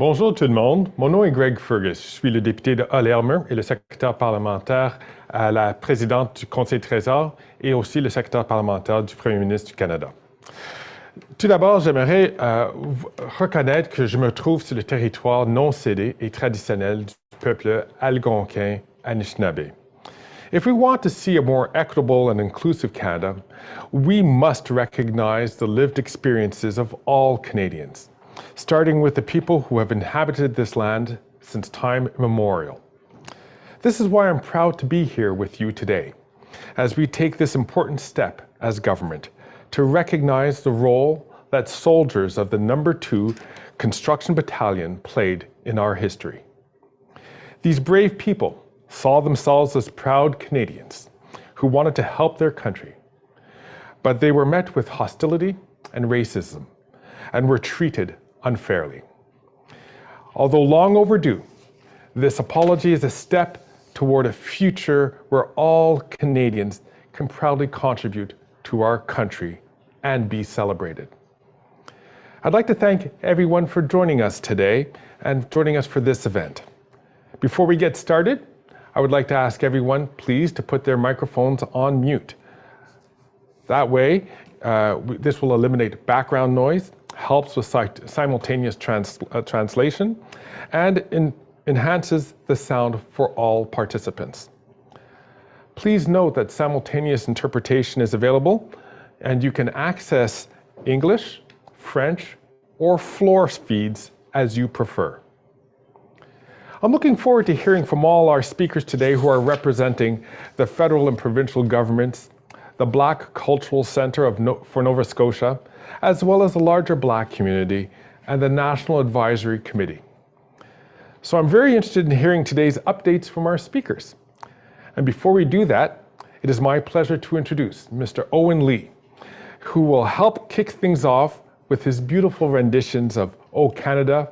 Bonjour tout le monde, mon nom est Greg Fergus. Je suis le député de Hull-Aylmer et le secrétaire parlementaire à la présidente du Conseil Trésor et aussi le secrétaire parlementaire du Premier ministre du Canada. Tout d'abord, j'aimerais reconnaître que je me trouve sur le territoire non cédé et traditionnel du peuple algonquin Anishinaabe. If we want to see a more equitable and inclusive Canada, we must recognize the lived experiences of all Canadians, starting with the people who have inhabited this land since time immemorial. This is why I'm proud to be here with you today, as we take this important step as government to recognize the role that soldiers of the No. 2 Construction Battalion played in our history. These brave people saw themselves as proud Canadians who wanted to help their country, but they were met with hostility and racism and were treated unfairly. Although long overdue, this apology is a step toward a future where all Canadians can proudly contribute to our country and be celebrated. I'd like to thank everyone for joining us today and joining us for this event. Before we get started, I would like to ask everyone, please, to put their microphones on mute. That way, this will eliminate background noise, helps with simultaneous translation, and enhances the sound for all participants. Please note that simultaneous interpretation is available, and you can access English, French, or floor feeds as you prefer. I'm looking forward to hearing from all our speakers today who are representing the federal and provincial governments, the Black Cultural Centre for Nova Scotia, as well as the larger Black community and the National Advisory Committee. So I'm very interested in hearing today's updates from our speakers. And before we do that, it is my pleasure to introduce Mr. Owen Lee, who will help kick things off with his beautiful renditions of O Canada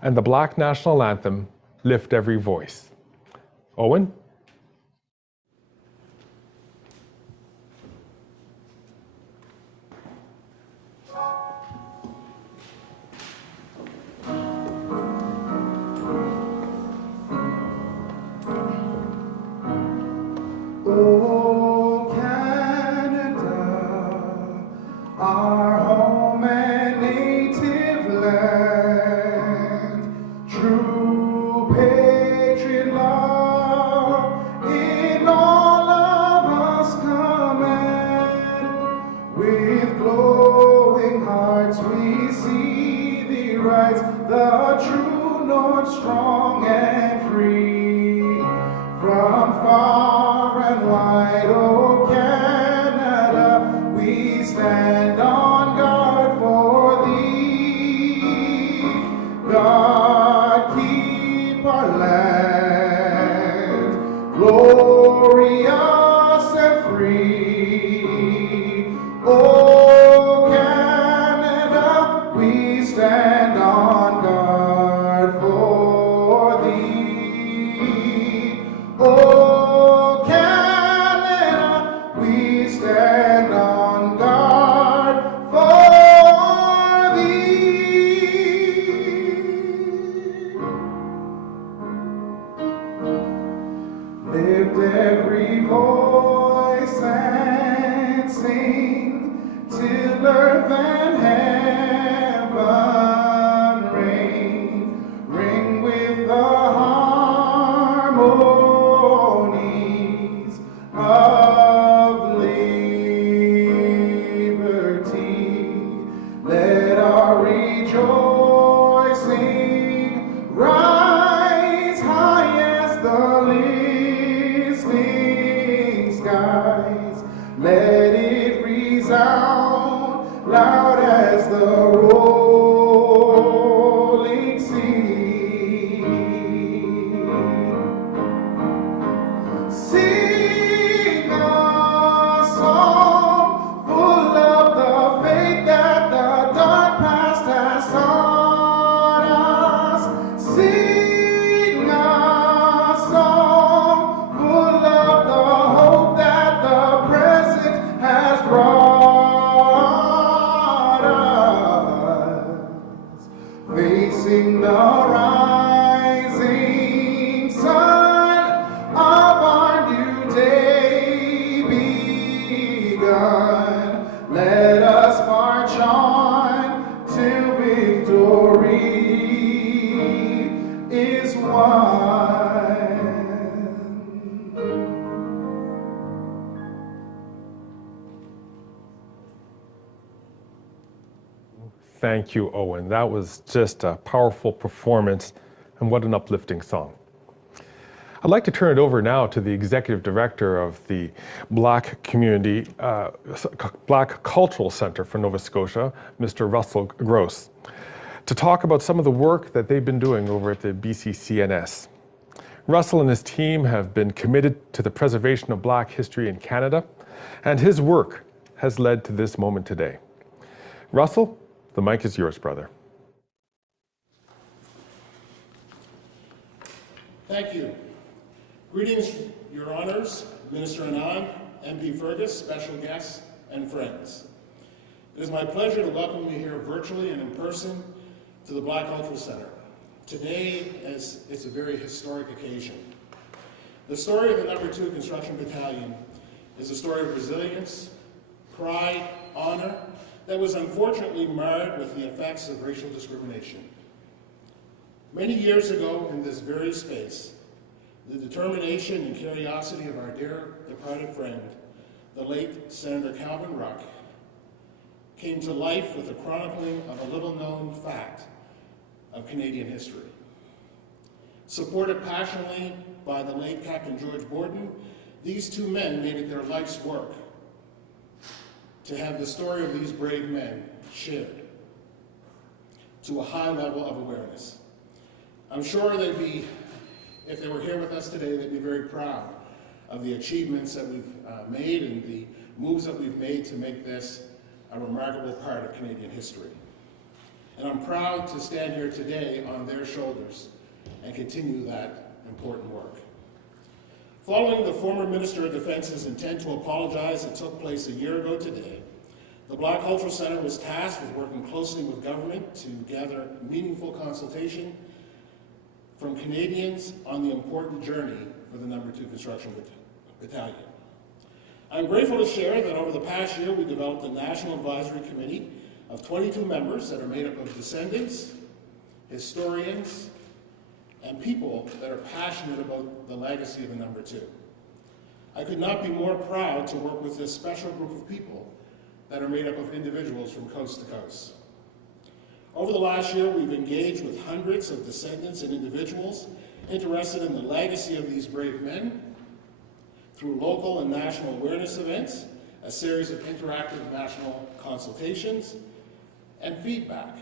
and the Black National Anthem, Lift Every Voice. Owen? O Canada, our home and native land, true patriot love in all of us command. With glowing hearts we see thee rise, the true north, strong and free. From far and wide, O Canada, we stand on guard for thee. God, keep our land glorious and free. O Canada, we stand on guard for thee. O Canada, we stand on guard for thee. Lift every voice and sing till earth and heaven ring with the harmonies of liberty. Let our rejoicing rise high as the listening skies. Let it resound loud sing the rising sun of our new day begun. Let us march on till victory is won. Thank you, Owen. That was just a powerful performance, and what an uplifting song. I'd like to turn it over now to the Executive Director of the Black Cultural Centre for Nova Scotia, Mr. Russell Gross, to talk about some of the work that they've been doing over at the BCCNS. Russell and his team have been committed to the preservation of Black history in Canada, and his work has led to this moment today. Russell, the mic is yours, brother. Thank you. Greetings, Your Honors, Minister Anand, MP Fergus, special guests, and friends. It is my pleasure to welcome you here virtually and in person to the Black Cultural Centre. Today, as it's a very historic occasion. The story of the No. 2 Construction Battalion is a story of resilience, pride, honor, that was unfortunately marred with the effects of racial discrimination. Many years ago in this very space, the determination and curiosity of our dear departed friend, the late Senator Calvin Ruck, came to life with the chronicling of a little-known fact of Canadian history. Supported passionately by the late Captain George Borden, these two men made it their life's work to have the story of these brave men shared to a high level of awareness. I'm sure they'd be, if they were here with us today, they'd be very proud of the achievements that we've made and the moves that we've made to make this a remarkable part of Canadian history. And I'm proud to stand here today on their shoulders and continue that important work. Following the former Minister of Defence's intent to apologize that took place a year ago today, the Black Cultural Centre was tasked with working closely with government to gather meaningful consultation from Canadians on the important journey for the No. 2 Construction Battalion. I'm grateful to share that over the past year we developed a National Advisory Committee of 22 members that are made up of descendants, historians, and people that are passionate about the legacy of the No. 2. I could not be more proud to work with this special group of people that are made up of individuals from coast to coast. Over the last year, we've engaged with hundreds of descendants and individuals interested in the legacy of these brave men through local and national awareness events, a series of interactive national consultations, and feedback.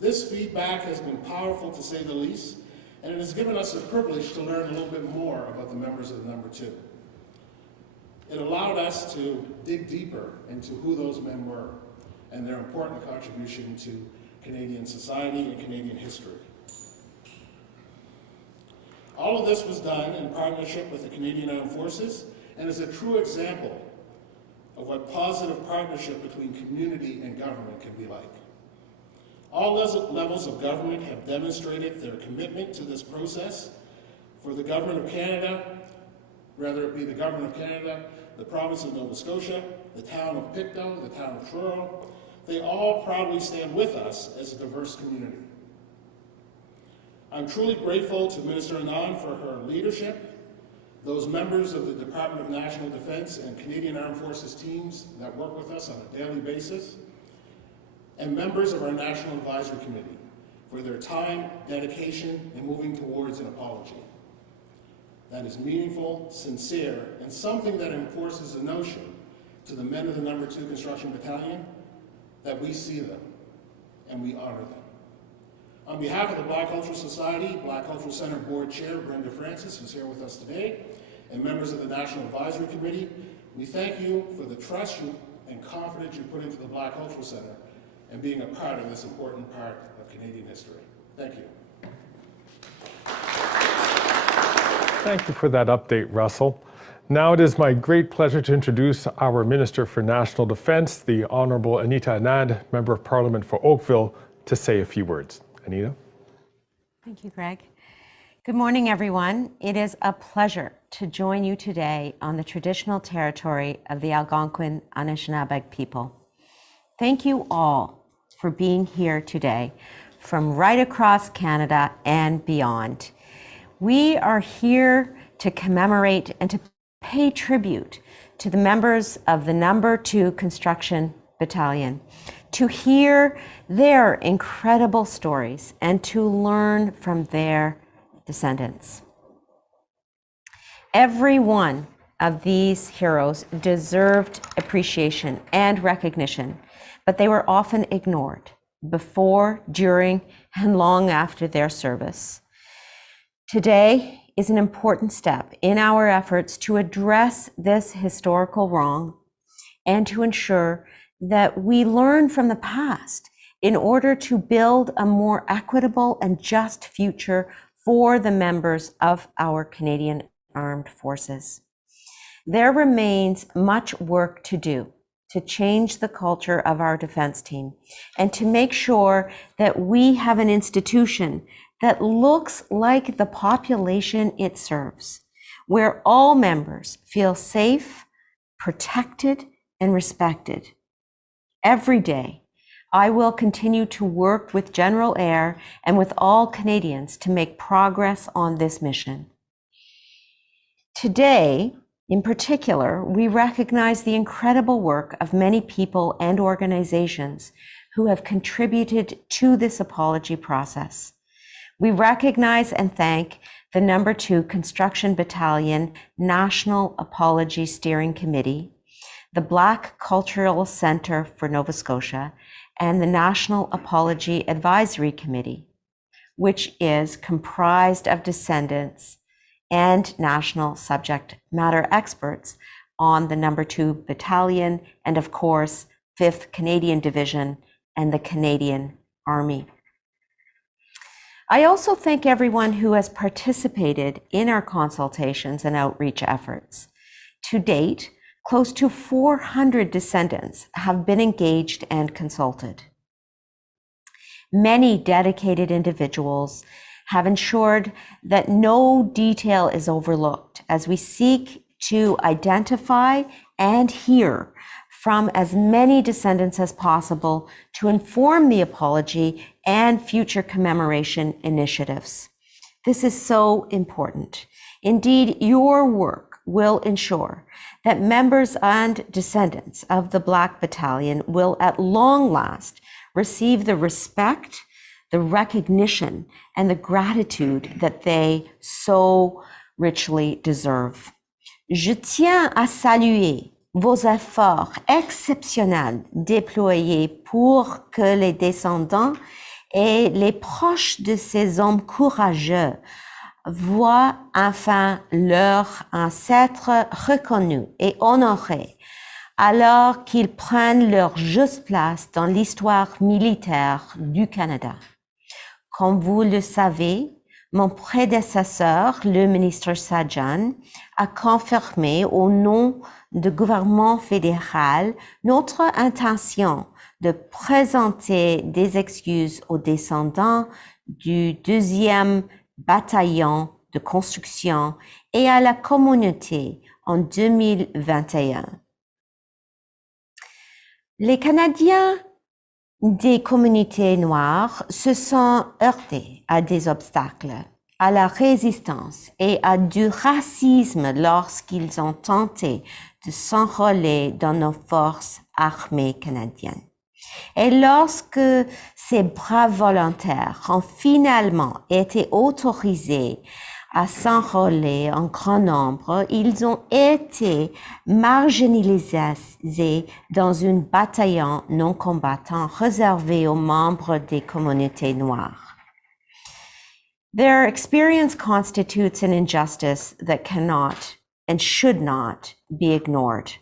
This feedback has been powerful, to say the least, and it has given us the privilege to learn a little bit more about the members of the No. 2. It allowed us to dig deeper into who those men were and their important contribution to Canadian society and Canadian history. All of this was done in partnership with the Canadian Armed Forces and is a true example of what positive partnership between community and government can be like. All levels of government have demonstrated their commitment to this process. For the Government of Canada, whether it be the Government of Canada, the Province of Nova Scotia, the Town of Pictou, the Town of Truro, they all proudly stand with us as a diverse community. I'm truly grateful to Minister Anand for her leadership, those members of the Department of National Defence and Canadian Armed Forces teams that work with us on a daily basis, and members of our National Advisory Committee for their time, dedication, and moving towards an apology that is meaningful, sincere, and something that enforces the notion to the men of the No. 2 Construction Battalion that we see them and we honor them. On behalf of the Black Cultural Society, Black Cultural Centre Board Chair Brenda Francis, who's here with us today, and members of the National Advisory Committee, we thank you for the trust and confidence you put into the Black Cultural Centre and being a part of this important part of Canadian history. Thank you. Thank you for that update, Russell. Now it is my great pleasure to introduce our Minister for National Defence, the Honourable Anita Anand, Member of Parliament for Oakville, to say a few words. Anita? Thank you, Greg. Good morning, everyone. It is a pleasure to join you today on the traditional territory of the Algonquin Anishinaabe people. Thank you all for being here today from right across Canada and beyond. We are here to commemorate and to pay tribute to the members of the No. 2 Construction Battalion, to hear their incredible stories and to learn from their descendants. Every one of these heroes deserved appreciation and recognition, but they were often ignored before, during, and long after their service. Today is an important step in our efforts to address this historical wrong and to ensure that we learn from the past in order to build a more equitable and just future for the members of our Canadian Armed Forces. There remains much work to do to change the culture of our defense team and to make sure that we have an institution that looks like the population it serves, where all members feel safe, protected, and respected. Every day, I will continue to work with General Eyre and with all Canadians to make progress on this mission. Today, in particular, we recognize the incredible work of many people and organizations who have contributed to this apology process. We recognize and thank the No. 2 Construction Battalion National Apology Steering Committee, the Black Cultural Centre for Nova Scotia, and the National Apology Advisory Committee, which is comprised of descendants and national subject matter experts on the No. 2 Battalion and, of course, 5th Canadian Division and the Canadian Army. I also thank everyone who has participated in our consultations and outreach efforts. To date, close to 400 descendants have been engaged and consulted. Many dedicated individuals have ensured that no detail is overlooked as we seek to identify and hear from as many descendants as possible to inform the apology and future commemoration initiatives. This is so important. Indeed, your work will ensure that members and descendants of the Black Battalion will at long last receive the respect, the recognition, and the gratitude that they so richly deserve. Je tiens à saluer vos efforts exceptionnels déployés pour que les descendants et les proches de ces hommes courageux voient enfin leurs ancêtres reconnus et honorés alors qu'ils prennent leur juste place dans l'histoire militaire du Canada. Comme vous le savez, mon prédécesseur, le ministre Sajjan, a confirmé au nom du gouvernement fédéral notre intention de présenter des excuses aux descendants du 2e Bataillon de construction et à la communauté en 2021. Les Canadiens des communautés noires se sont heurtés à des obstacles, à la résistance et à du racisme lorsqu'ils ont tenté de s'enrôler dans nos forces armées canadiennes. Et lorsque ces braves volontaires ont finalement été autorisés à s'enrôler en grand nombre, ils ont été marginalisés dans un bataillon non combattant réservé aux membres des communautés noires. Their experience constitutes an injustice that cannot and should not be ignored.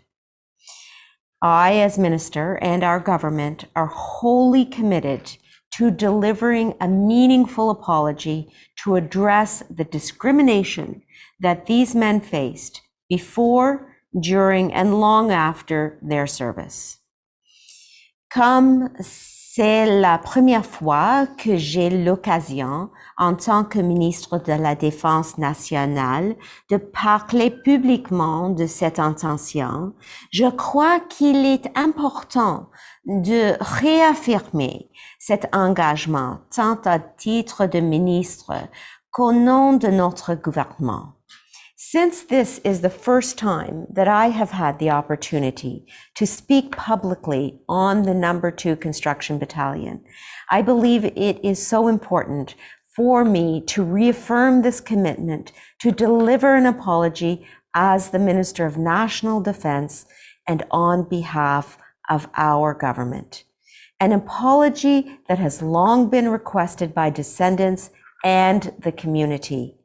I, as minister, and our government are wholly committed to delivering a meaningful apology to address the discrimination that these men faced before, during, and long after their service. Comme C'est la première fois que j'ai l'occasion, en tant que ministre de la Défense nationale, de parler publiquement de cette intention. Je crois qu'il est important de réaffirmer cet engagement, tant à titre de ministre qu'au nom de notre gouvernement. Since this is the first time that I have had the opportunity to speak publicly on the number 2 Construction Battalion, I believe it is so important for me to reaffirm this commitment to deliver an apology as the Minister of National Defense and on behalf of our government. An apology that has long been requested by descendants and the community.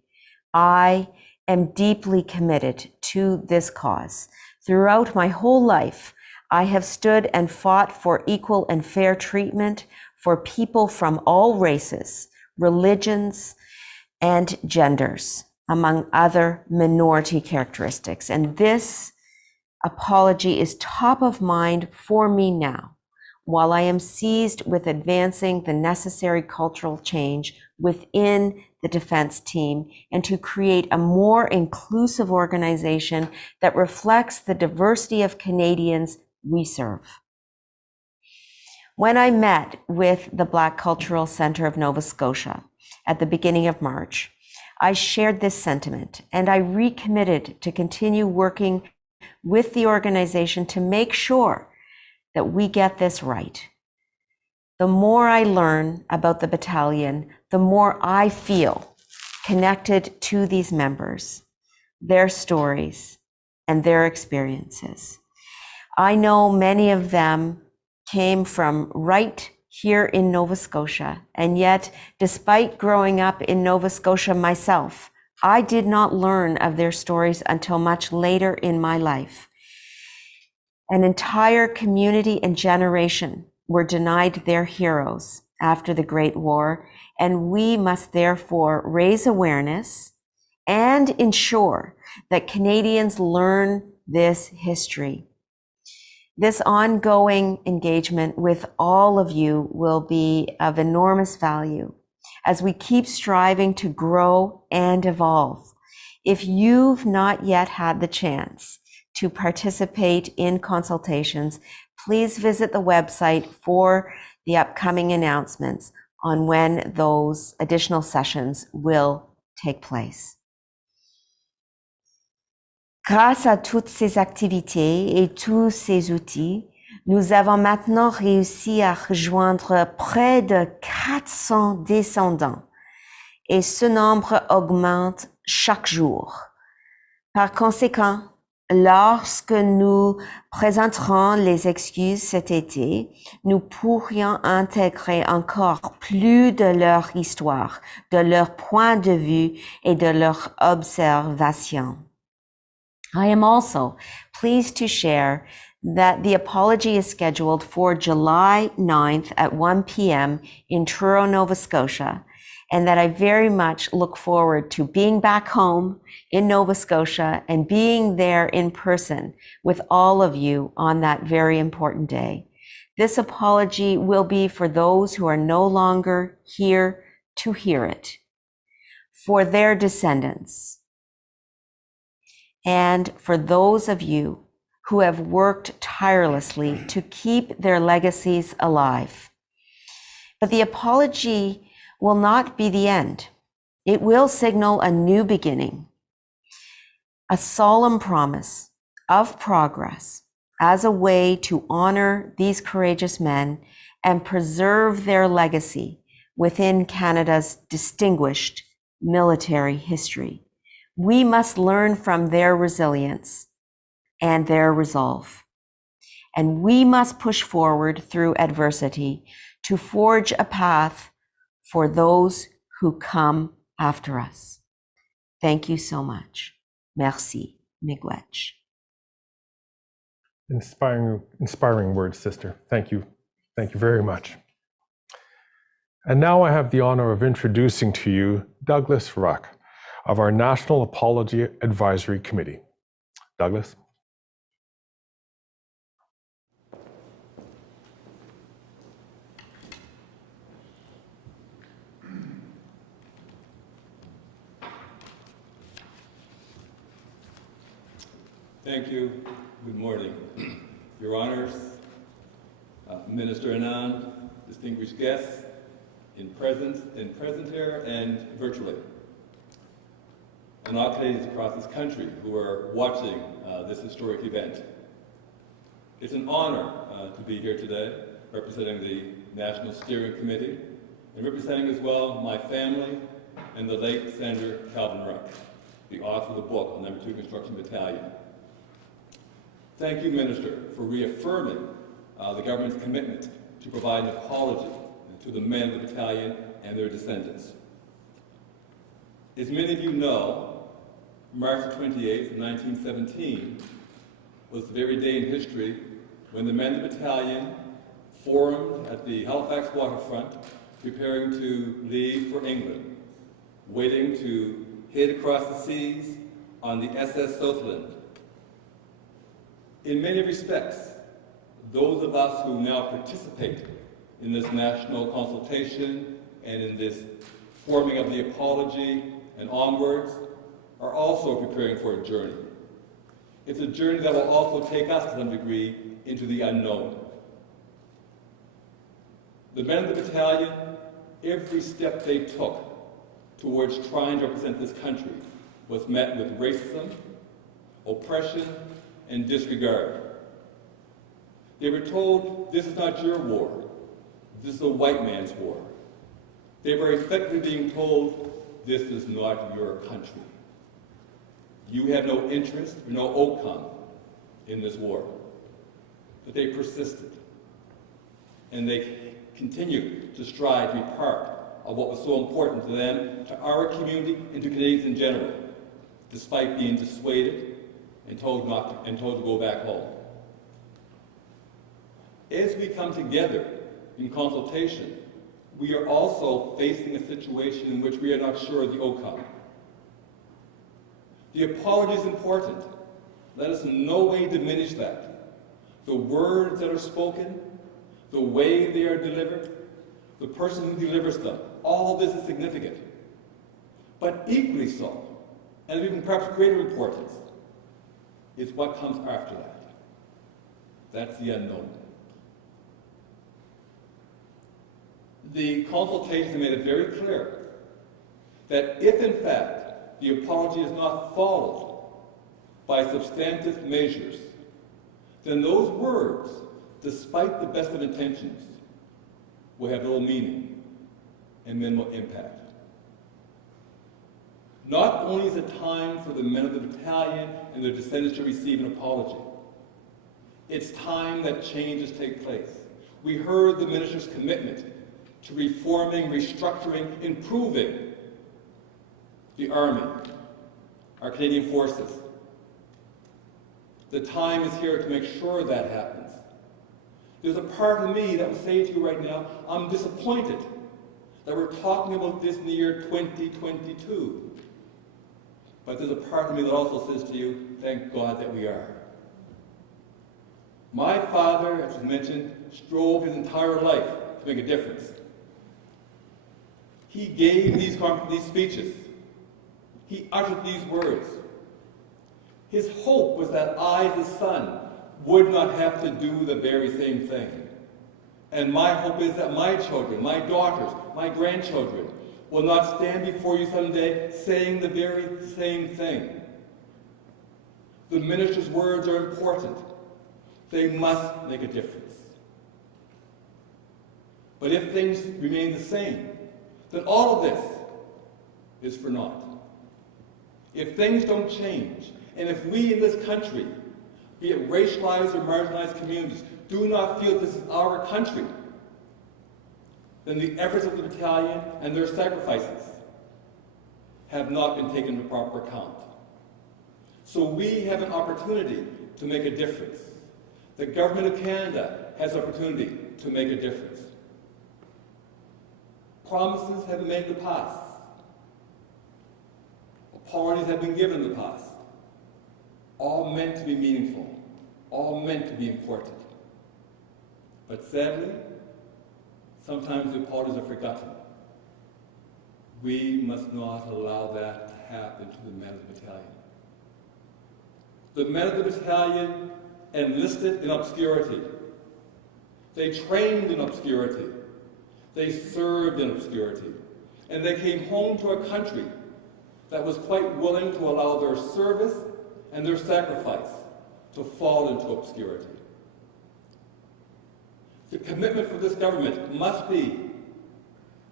I am deeply committed to this cause. Throughout my whole life, I have stood and fought for equal and fair treatment for people from all races, religions, and genders, among other minority characteristics. And this apology is top of mind for me now, while I am seized with advancing the necessary cultural change within the defense team and to create a more inclusive organization that reflects the diversity of Canadians we serve. When I met with the Black Cultural Centre of Nova Scotia at the beginning of March, I shared this sentiment and I recommitted to continue working with the organization to make sure that we get this right. The more I learn about the battalion, the more I feel connected to these members, their stories, and their experiences. I know many of them came from right here in Nova Scotia, and yet, despite growing up in Nova Scotia myself, I did not learn of their stories until much later in my life. An entire community and generation were denied their heroes after the Great War, and we must therefore raise awareness and ensure that Canadians learn this history. This ongoing engagement with all of you will be of enormous value as we keep striving to grow and evolve. If you've not yet had the chance to participate in consultations, please visit the website for the upcoming announcements on when those additional sessions will take place. Grâce à toutes ces activités et tous ces outils, nous avons maintenant réussi à rejoindre près de 400 descendants et ce nombre augmente chaque jour. Par conséquent, lorsque nous présenterons les excuses cet été, nous pourrions intégrer encore plus de leur histoire, de leur point de vue et de leur observation. I am also pleased to share that the apology is scheduled for July 9th at 1 p.m. in Truro, Nova Scotia, and that I very much look forward to being back home in Nova Scotia and being there in person with all of you on that very important day. This apology will be for those who are no longer here to hear it, for their descendants, and for those of you who have worked tirelessly to keep their legacies alive. But the apology will not be the end. It will signal a new beginning, a solemn promise of progress as a way to honor these courageous men and preserve their legacy within Canada's distinguished military history. We must learn from their resilience and their resolve. And we must push forward through adversity to forge a path for those who come after us. Thank you so much. Merci. Miigwech. Inspiring words, sister. Thank you. Thank you very much. And now I have the honor of introducing to you Douglas Ruck of our National Apology Advisory Committee. Douglas. Thank you. Good morning. Your Honors, Minister Anand, distinguished guests, in present here and virtually, and all Canadians across this country who are watching this historic event. It's an honor to be here today, representing the National Steering Committee, and representing as well my family and the late Senator Calvin Ruck, the author of the book on No. 2 Construction Battalion. Thank you, Minister, for reaffirming the government's commitment to provide an apology to the men of the battalion and their descendants. As many of you know, March 28, 1917 was the very day in history when the men of the battalion formed at the Halifax waterfront, preparing to leave for England, waiting to head across the seas on the SS Southland. In many respects, those of us who now participate in this national consultation and in this forming of the apology and onwards are also preparing for a journey. It's a journey that will also take us to some degree into the unknown. The men of the battalion, every step they took towards trying to represent this country was met with racism, oppression, and disregard. They were told, this is not your war, this is a white man's war. They were effectively being told, this is not your country. You have no interest or no outcome in this war. But they persisted, and they continued to strive to be part of what was so important to them, to our community, and to Canadians in general, despite being dissuaded and told to go back home. As we come together in consultation, we are also facing a situation in which we are not sure of the outcome. The apology is important. Let us in no way diminish that. The words that are spoken, the way they are delivered, the person who delivers them, all this is significant. But equally so, and of even perhaps greater importance, is what comes after that. That's the unknown. The consultations made it very clear that if, in fact, the apology is not followed by substantive measures, then those words, despite the best of intentions, will have little meaning and minimal impact. Not only is it time for the men of the battalion and their descendants to receive an apology, it's time that changes take place. We heard the minister's commitment to reforming, restructuring, improving the Army, our Canadian forces. The time is here to make sure that happens. There's a part of me that will say to you right now, I'm disappointed that we're talking about this in the year 2022. But there's a part of me that also says to you, thank God that we are. My father, as was mentioned, strove his entire life to make a difference. He gave these speeches. He uttered these words. His hope was that I, the son, would not have to do the very same thing. And my hope is that my children, my daughters, my grandchildren will not stand before you someday saying the very same thing. The minister's words are important. They must make a difference. But if things remain the same, then all of this is for naught. If things don't change, and if we in this country, be it racialized or marginalized communities, do not feel this is our country, then the efforts of the battalion and their sacrifices have not been taken into proper account. So we have an opportunity to make a difference. The Government of Canada has an opportunity to make a difference. Promises have been made in the past. Apologies have been given in the past. All meant to be meaningful. All meant to be important. But sadly, sometimes the apologies are forgotten. We must not allow that to happen to the men of the battalion. The men of the battalion enlisted in obscurity. They trained in obscurity. They served in obscurity. And they came home to a country that was quite willing to allow their service and their sacrifice to fall into obscurity. The commitment for this government must be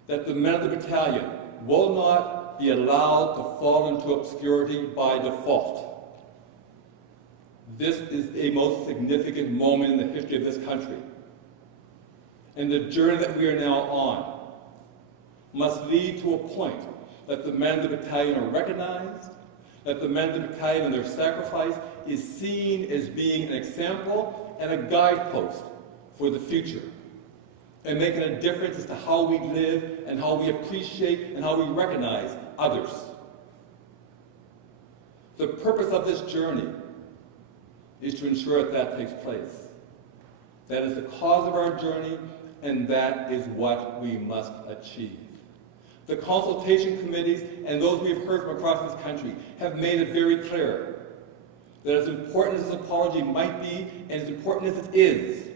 that the men of the battalion will not be allowed to fall into obscurity by default. This is a most significant moment in the history of this country. And the journey that we are now on must lead to a point that the men of the battalion are recognized, that the men of the battalion and their sacrifice is seen as being an example and a guidepost for the future, and making a difference as to how we live and how we appreciate and how we recognize others. The purpose of this journey is to ensure that that takes place. That is the cause of our journey, and that is what we must achieve. The consultation committees and those we've heard from across this country have made it very clear that as important as this apology might be, and as important as it is,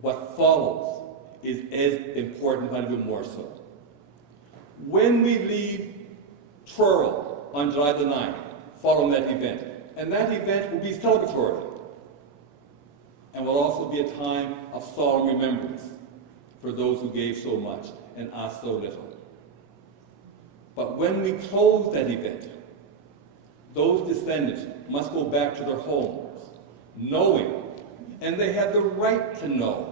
what follows is as important, if not even more so. When we leave Truro on July the 9th, following that event, and that event will be celebratory, and will also be a time of solemn remembrance for those who gave so much and asked so little. But when we close that event, those descendants must go back to their homes, knowing, and they have the right to know,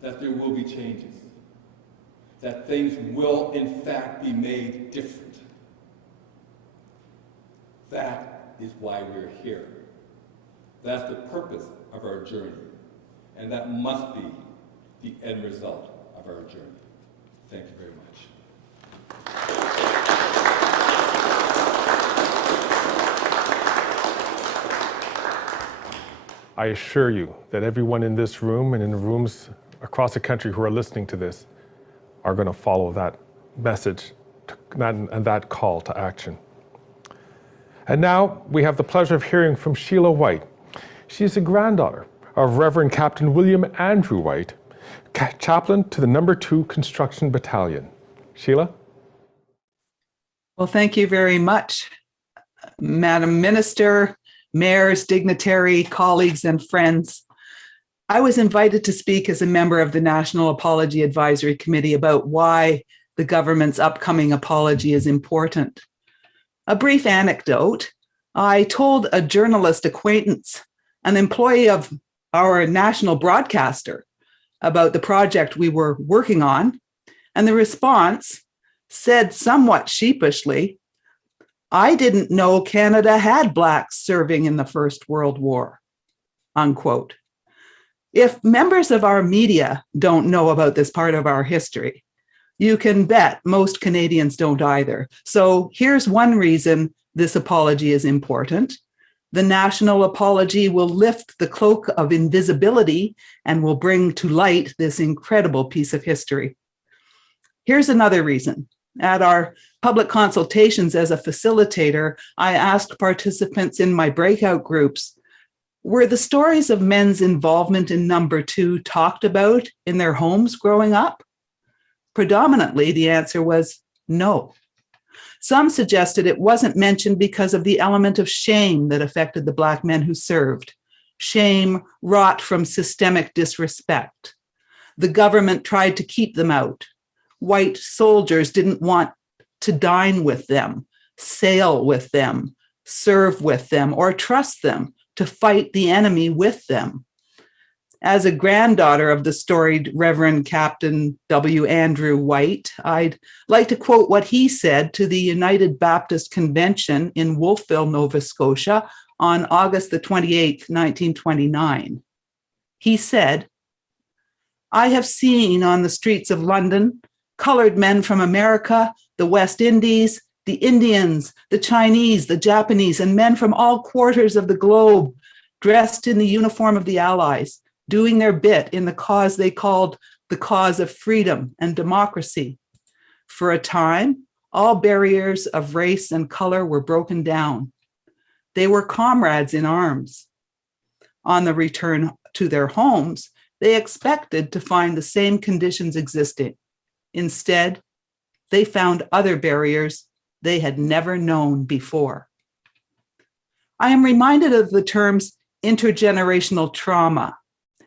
that there will be changes, that things will in fact be made different. That is why we're here. That's the purpose of our journey, and that must be the end result of our journey. Thank you very much. I assure you that everyone in this room and in the rooms across the country who are listening to this are going to follow that message and that call to action. And now we have the pleasure of hearing from Sheila White. She is the granddaughter of Reverend Captain William Andrew White, chaplain to the No. 2 Construction Battalion. Sheila? Well, thank you very much, Madam Minister, mayors, dignitary, colleagues, and friends. I was invited to speak as a member of the National Apology Advisory Committee about why the government's upcoming apology is important. A brief anecdote: I told a journalist acquaintance, an employee of our national broadcaster, about the project we were working on, and the response said somewhat sheepishly, "I didn't know Canada had blacks serving in the First World War," unquote. If members of our media don't know about this part of our history, you can bet most Canadians don't either. So here's one reason this apology is important. The national apology will lift the cloak of invisibility and will bring to light this incredible piece of history. Here's another reason. At our public consultations as a facilitator, I asked participants in my breakout groups, were the stories of men's involvement in No. 2 talked about in their homes growing up? Predominantly, the answer was no. Some suggested it wasn't mentioned because of the element of shame that affected the Black men who served. Shame wrought from systemic disrespect. The government tried to keep them out. White soldiers didn't want to dine with them, sail with them, serve with them, or trust them to fight the enemy with them. As a granddaughter of the storied Reverend Captain W. Andrew White, I'd like to quote what he said to the United Baptist Convention in Wolfville, Nova Scotia on August the 28th, 1929. He said, "I have seen on the streets of London colored men from America, the West Indies, the Indians, the Chinese, the Japanese, and men from all quarters of the globe, dressed in the uniform of the Allies, doing their bit in the cause they called the cause of freedom and democracy. For a time, all barriers of race and color were broken down. They were comrades in arms. On the return to their homes, they expected to find the same conditions existing. Instead, they found other barriers they had never known before. I am reminded of the terms intergenerational trauma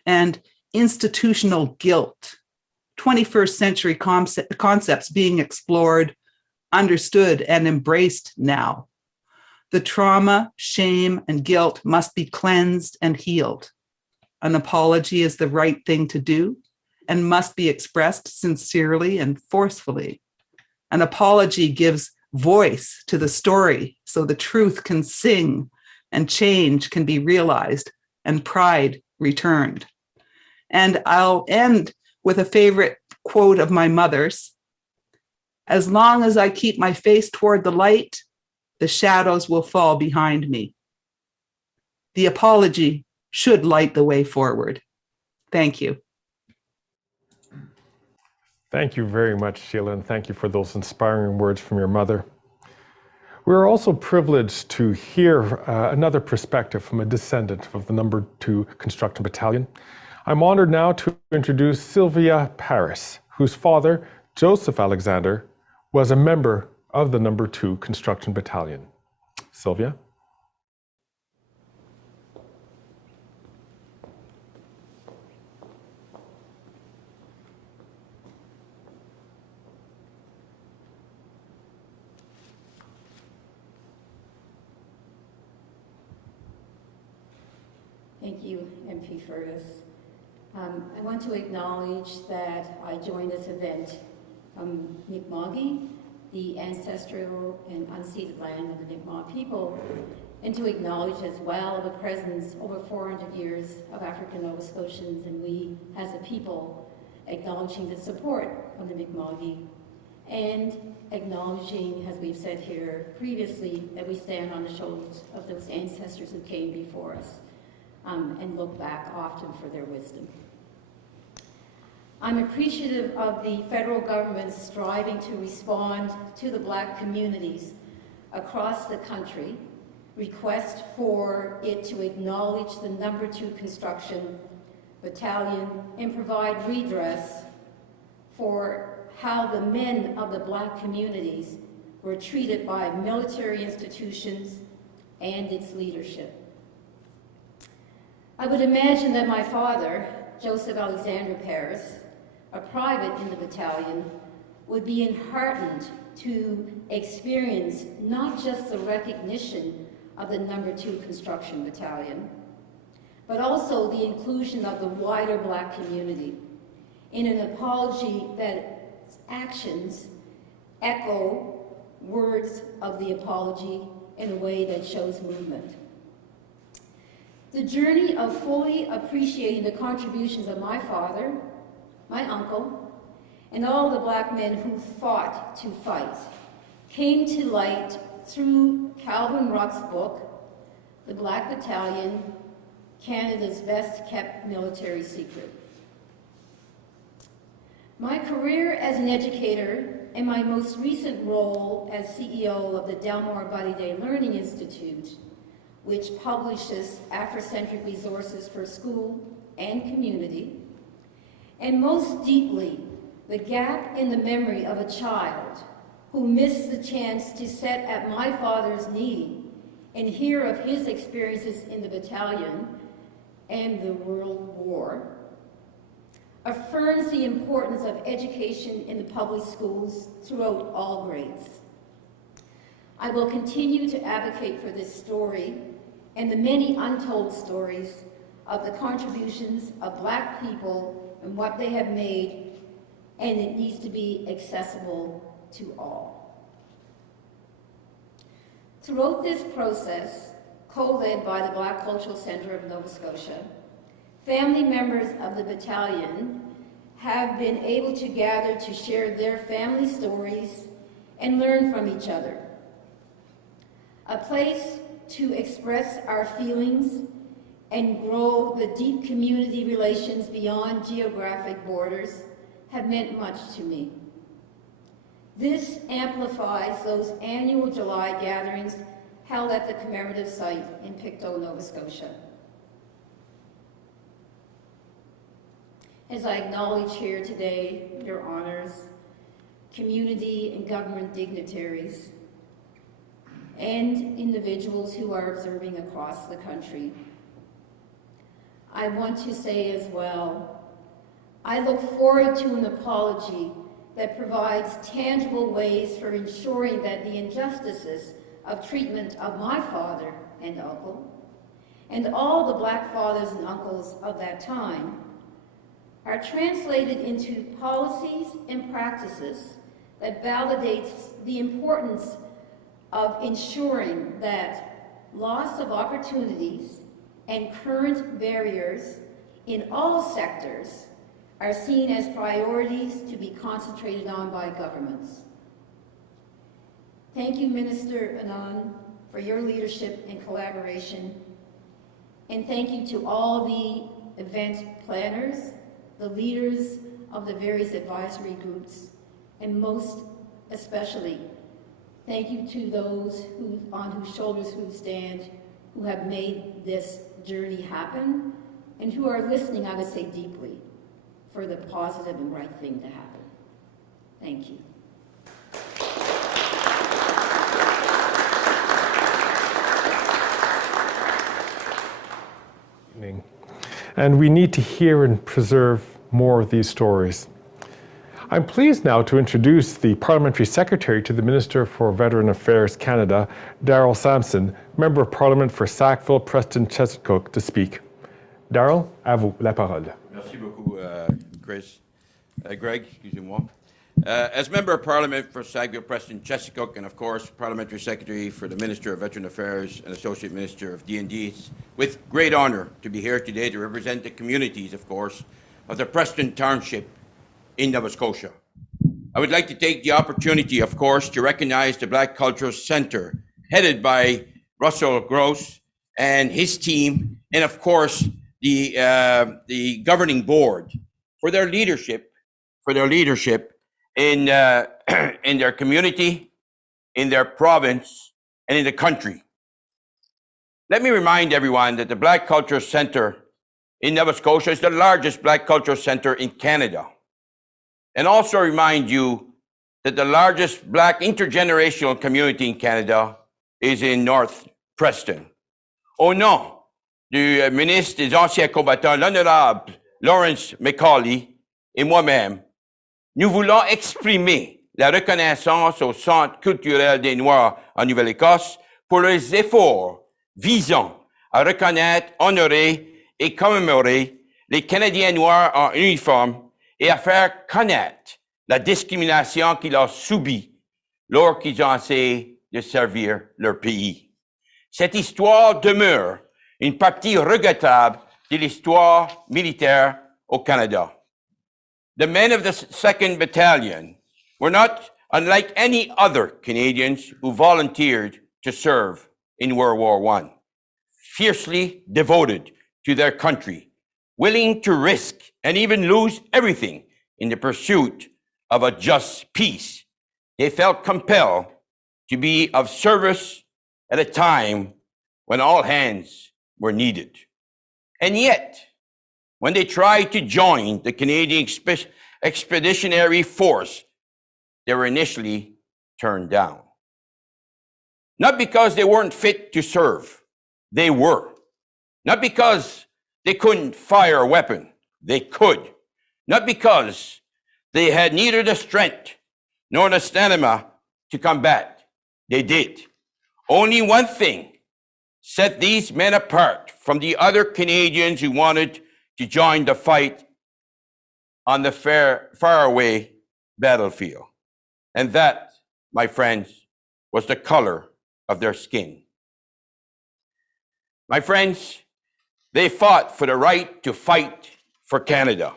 and institutional guilt, 21st century concepts being explored, understood, and embraced now. The trauma, shame, and guilt must be cleansed and healed. An apology is the right thing to do and must be expressed sincerely and forcefully. An apology gives voice to the story so the truth can sing and change can be realized and pride returned. And I'll end with a favorite quote of my mother's. As long as I keep my face toward the light, the shadows will fall behind me. The apology should light the way forward. Thank you. Thank you very much, Sheila, and thank you for those inspiring words from your mother. We're also privileged to hear another perspective from a descendant of the No. 2 Construction Battalion. I'm honored now to introduce Sylvia Paris, whose father, Joseph Alexander, was a member of the No. 2 Construction Battalion. Sylvia? Thank you, MP Fergus. I want to acknowledge that I joined this event from Mi'kma'ki, the ancestral and unceded land of the Mi'kmaq people, and to acknowledge as well the presence over 400 years of African Nova Scotians, and we as a people acknowledging the support of the Mi'kma'ki and acknowledging, as we've said here previously, that we stand on the shoulders of those ancestors who came before us. And look back often for their wisdom. I'm appreciative of the federal government's striving to respond to the Black communities across the country, request for it to acknowledge the No. 2 Construction Battalion and provide redress for how the men of the Black communities were treated by military institutions and its leadership. I would imagine that my father, Joseph Alexander Paris, a private in the battalion, would be enheartened to experience not just the recognition of the No. 2 Construction Battalion, but also the inclusion of the wider Black community in an apology that actions echo words of the apology in a way that shows movement. The journey of fully appreciating the contributions of my father, my uncle, and all the Black men who fought to fight came to light through Calvin Ruck's book, The Black Battalion, Canada's Best Kept Military Secret. My career as an educator and my most recent role as CEO of the Delmore Buddy Day Learning Institute, which publishes Afrocentric resources for school and community, and most deeply, the gap in the memory of a child who missed the chance to sit at my father's knee and hear of his experiences in the battalion and the World War, affirms the importance of education in the public schools throughout all grades. I will continue to advocate for this story and the many untold stories of the contributions of Black people and what they have made, and it needs to be accessible to all. Throughout this process, co-led by the Black Cultural Centre of Nova Scotia, family members of the battalion have been able to gather to share their family stories and learn from each other. A place to express our feelings and grow the deep community relations beyond geographic borders have meant much to me. This amplifies those annual July gatherings held at the commemorative site in Pictou, Nova Scotia. As I acknowledge here today, Your Honors, community and government dignitaries, and individuals who are observing across the country, I want to say as well, I look forward to an apology that provides tangible ways for ensuring that the injustices of treatment of my father and uncle, and all the Black fathers and uncles of that time, are translated into policies and practices that validates the importance of ensuring that loss of opportunities and current barriers in all sectors are seen as priorities to be concentrated on by governments. Thank you, Minister Anand, for your leadership and collaboration. And thank you to all the event planners, the leaders of the various advisory groups, and most especially, thank you to those on whose shoulders we stand, who have made this journey happen, and who are listening, I would say, deeply, for the positive and right thing to happen. Thank you. And we need to hear and preserve more of these stories. I'm pleased now to introduce the Parliamentary Secretary to the Minister for Veteran Affairs Canada, Darrell Sampson, Member of Parliament for Sackville, Preston, Chesapeake, to speak. Darrell, à vous la parole. Merci beaucoup, Greg, excusez-moi. As Member of Parliament for Sackville, Preston, Chesapeake, and of course, Parliamentary Secretary for the Minister of Veteran Affairs and Associate Minister of D&D, it's with great honor to be here today to represent the communities, of course, of the Preston Township in Nova Scotia. I would like to take the opportunity, of course, to recognize the Black Cultural Centre, headed by Russell Gross and his team, and of course, the governing board for their leadership in their community, in their province, and in the country. Let me remind everyone that the Black Cultural Centre in Nova Scotia is the largest Black Cultural Centre in Canada. And also remind you that the largest Black intergenerational community in Canada is in North Preston. Au nom du ministre des Anciens Combattants, l'honorable Lawrence McCauley, et moi-même, nous voulons exprimer la reconnaissance au Centre culturel des Noirs en Nouvelle-Écosse pour les efforts visant à reconnaître, honorer et commémorer les Canadiens noirs en uniforme et à faire connaître la discrimination qu'ils ont subie lorsqu'ils ont essayé de servir leur pays. Cette histoire demeure une partie regrettable de l'histoire militaire au Canada. The men of the 2nd Battalion were not unlike any other Canadians who volunteered to serve in World War I, fiercely devoted to their country, willing to risk and even lose everything in the pursuit of a just peace. They felt compelled to be of service at a time when all hands were needed. And yet, when they tried to join the Canadian Expeditionary Force, they were initially turned down. Not because they weren't fit to serve, they were. Not because they couldn't fire a weapon, they could. Not because they had neither the strength nor the stamina to combat, they did. Only one thing set these men apart from the other Canadians who wanted to join the fight on the faraway battlefield. And that, my friends, was the color of their skin. My friends, they fought for the right to fight for Canada.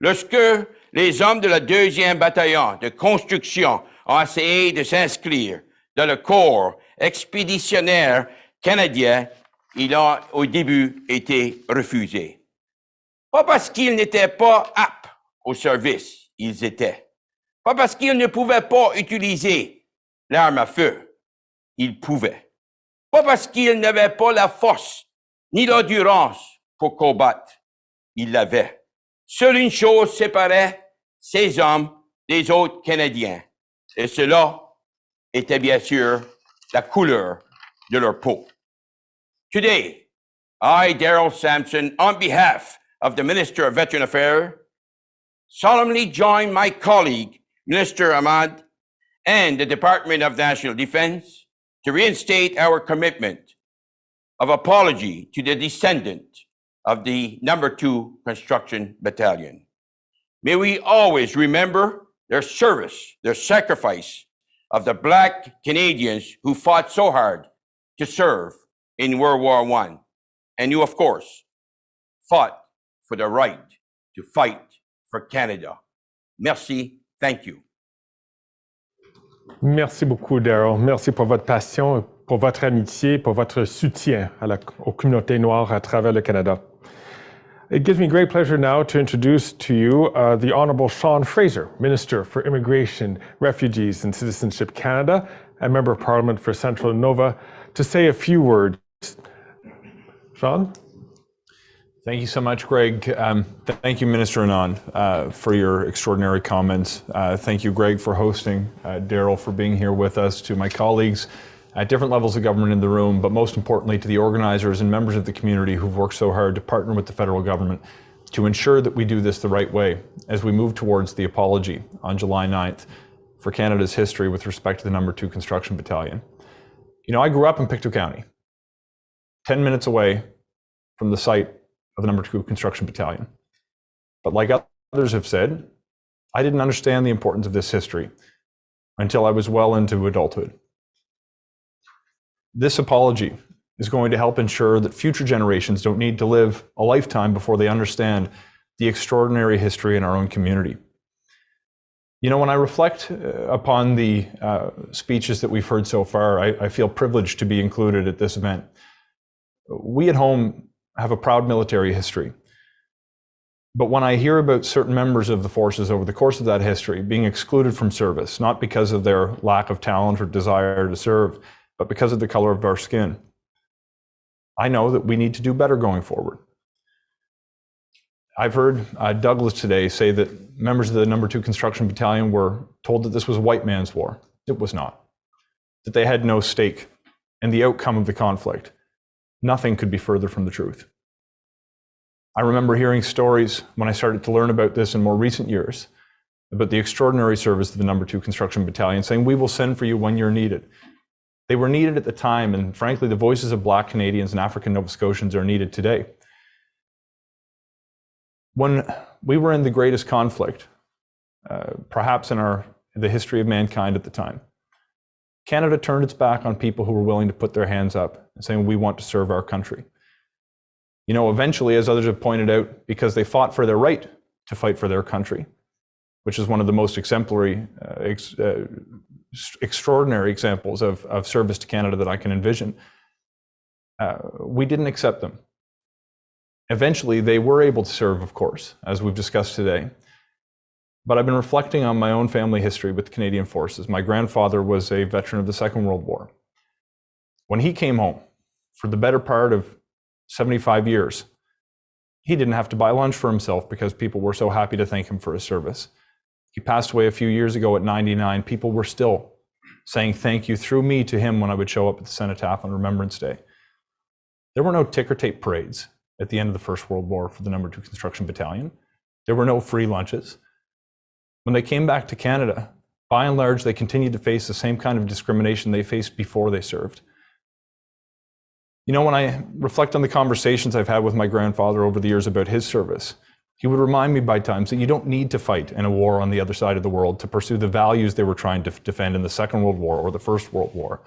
Lorsque les hommes de la 2e Battalion de construction ont essayé de s'inscrire dans le corps expéditionnaire canadien, ils ont au début été refusés. Pas parce qu'ils n'étaient pas aptes au service, ils étaient. Pas parce qu'ils ne pouvaient pas utiliser l'arme à feu, ils pouvaient. pas parce qu'ils n'avaient pas la force ni l'endurance pour combattre. Ils l'avaient. Seule une chose séparait ces hommes des autres Canadiens, et cela était bien sûr la couleur de leur peau. Today, I, Daryl Sampson, on behalf of the Minister of Veteran Affairs, solemnly join my colleague, Minister Ahmad, and the Department of National Defense to reinstate our commitment of apology to the descendant of the No. 2 Construction Battalion. May we always remember their service, their sacrifice of the Black Canadians who fought so hard to serve in World War I, and who, of course, fought for the right to fight for Canada. Merci, thank you. Merci beaucoup, Daryl. Merci pour votre passion, pour votre amitié, pour votre soutien aux communautés noires à travers le Canada. It gives me great pleasure now to introduce to you the Honourable Sean Fraser, Minister for Immigration, Refugees and Citizenship Canada, and Member of Parliament for Central Nova, to say a few words. Sean? Thank you so much, Greg. Thank you, Minister Anand, for your extraordinary comments. Thank you, Greg, for hosting, Daryl for being here with us, to my colleagues at different levels of government in the room, but most importantly to the organizers and members of the community who've worked so hard to partner with the federal government to ensure that we do this the right way as we move towards the apology on July 9th for Canada's history with respect to the No. 2 Construction Battalion. You know, I grew up in Pictou County, 10 minutes away from the site of the No. 2 Construction Battalion. But like others have said, I didn't understand the importance of this history until I was well into adulthood. This apology is going to help ensure that future generations don't need to live a lifetime before they understand the extraordinary history in our own community. You know, when I reflect upon the speeches that we've heard so far, I feel privileged to be included at this event. We at home have a proud military history. But when I hear about certain members of the forces over the course of that history being excluded from service, not because of their lack of talent or desire to serve, but because of the color of our skin, I know that we need to do better going forward. I've heard Douglas today say that members of the No. 2 Construction Battalion were told that this was a white man's war. It was not. That they had no stake in the outcome of the conflict. Nothing could be further from the truth. I remember hearing stories when I started to learn about this in more recent years about the extraordinary service of the No. 2 Construction Battalion, saying, "We will send for you when you're needed." They were needed at the time, and frankly, the voices of Black Canadians and African Nova Scotians are needed today. When we were in the greatest conflict, perhaps in the history of mankind at the time, Canada turned its back on people who were willing to put their hands up and saying, "We want to serve our country." You know, eventually, as others have pointed out, because they fought for their right to fight for their country, which is one of the most exemplary, extraordinary examples of service to Canada that I can envision, we didn't accept them. Eventually, they were able to serve, of course, as we've discussed today. But I've been reflecting on my own family history with the Canadian Forces. My grandfather was a veteran of the Second World War. When he came home, for the better part of 75 years, he didn't have to buy lunch for himself because people were so happy to thank him for his service. He passed away a few years ago at 99. People were still saying thank you through me to him when I would show up at the Cenotaph on Remembrance Day. There were no ticker tape parades at the end of the First World War for the No. 2 Construction Battalion. There were no free lunches. When they came back to Canada, by and large, they continued to face the same kind of discrimination they faced before they served. You know, when I reflect on the conversations I've had with my grandfather over the years about his service, he would remind me by times that you don't need to fight in a war on the other side of the world to pursue the values they were trying to defend in the Second World War or the First World War.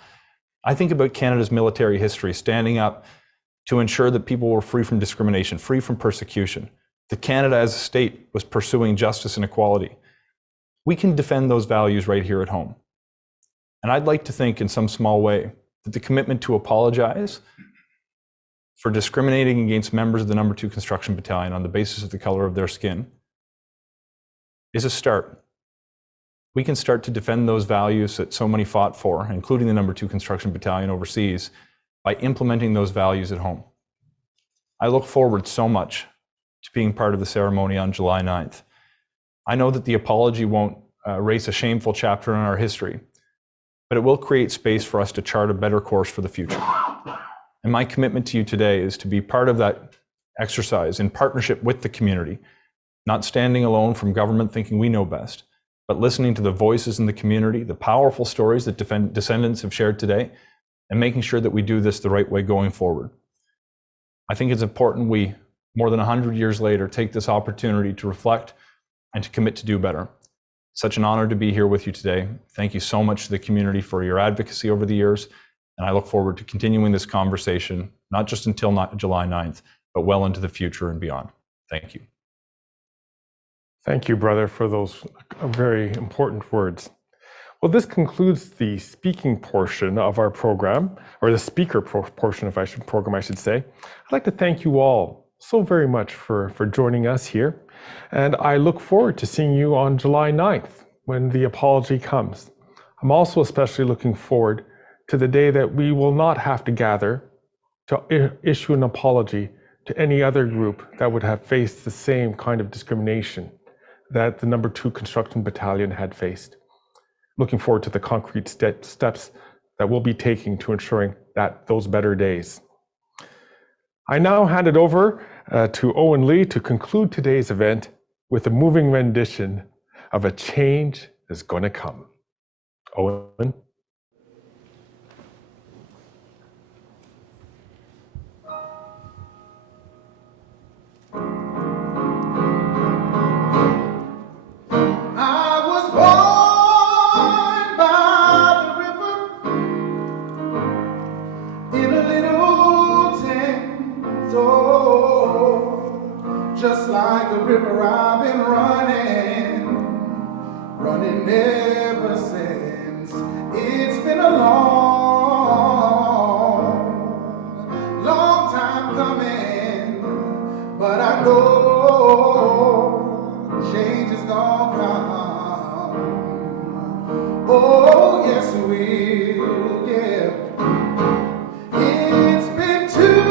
I think about Canada's military history standing up to ensure that people were free from discrimination, free from persecution, that Canada as a state was pursuing justice and equality. We can defend those values right here at home. And I'd like to think in some small way that the commitment to apologize for discriminating against members of the No. 2 Construction Battalion on the basis of the color of their skin is a start. We can start to defend those values that so many fought for, including the No. 2 Construction Battalion overseas, by implementing those values at home. I look forward so much to being part of the ceremony on July 9th. I know that the apology won't erase a shameful chapter in our history, but it will create space for us to chart a better course for the future. And my commitment to you today is to be part of that exercise in partnership with the community, not standing alone from government thinking we know best, but listening to the voices in the community, the powerful stories that descendants have shared today, and making sure that we do this the right way going forward. I think it's important we, more than 100 years later, take this opportunity to reflect and to commit to do better. Such an honor to be here with you today. Thank you so much to the community for your advocacy over the years, and I look forward to continuing this conversation, not just until July 9th, but well into the future and beyond. Thank you. Thank you, brother, for those very important words. Well, this concludes the speaking portion of our program, or the speaker portion of our program, I should say. I'd like to thank you all so very much for joining us here. And I look forward to seeing you on July 9th when the apology comes. I'm also especially looking forward to the day that we will not have to gather to issue an apology to any other group that would have faced the same kind of discrimination that the No. 2 Construction Battalion had faced. Looking forward to the concrete steps that we'll be taking to ensuring that those better days. I now hand it over to Owen Lee to conclude today's event with a moving rendition of A Change Is Gonna Come. Owen. I was born by the river in a little tent door, just like the river I've been running ever since. It's been a long time coming, but I know change is gonna come. Oh, yes, it will, yeah. It's been too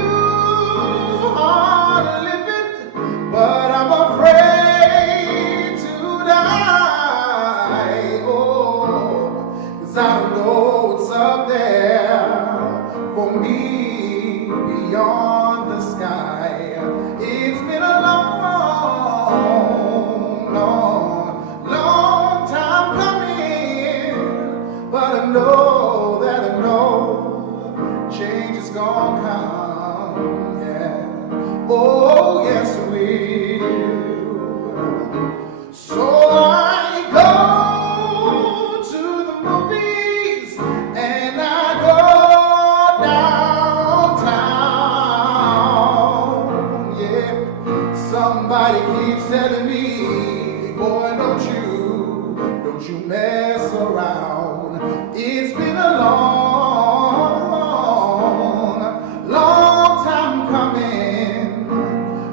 hard living, but I'm afraid to die. Oh, 'cause I don't know what's up there for me beyond the sky. It's been a long time coming, but I know change is gonna come, yeah. Oh, yes, it will. So I go to the movies and I go downtown, yeah. Somebody keeps telling me, boy, don't you mess around. It's been a long time coming,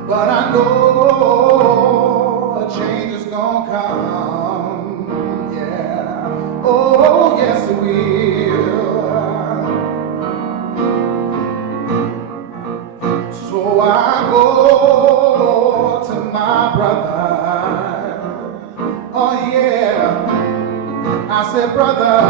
but I know a change is gonna come, yeah. Oh, yes, it will. So I go to my brother. Oh, yeah. I said, brother,